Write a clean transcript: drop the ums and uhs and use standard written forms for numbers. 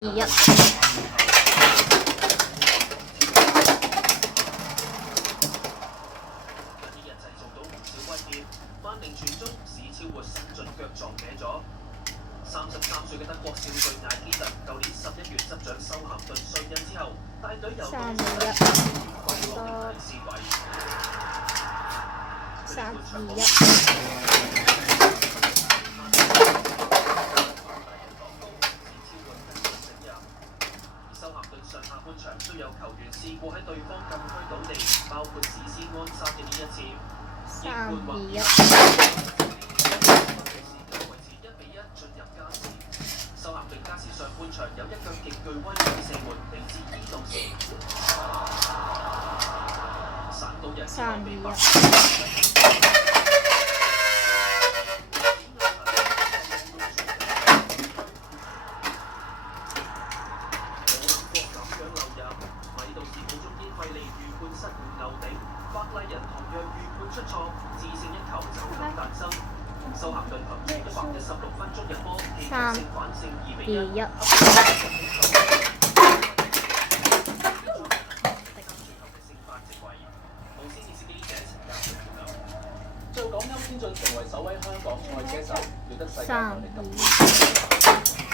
2-1。33歲嘅德國少隊艾基特，舊年11月執掌修咸頓瑞恩之後，帶隊有3-1。修咸頓上下半場都有球員試過喺對方禁區倒地，包括史斯安沙嘅呢一次。3-1。修咸頓加時上半場有一腳極具威脅嘅射門，嚟自伊路士，散到人之後被罰。米杜士補中堅費利預判失誤漏頂，百麗人同樣預判出錯，致勝一球就咁誕生。修咸頓憑住116分鐘入波，戲劇性反勝2-1。最後港優先進成為首位香港賽車手奪得世界耐力錦標。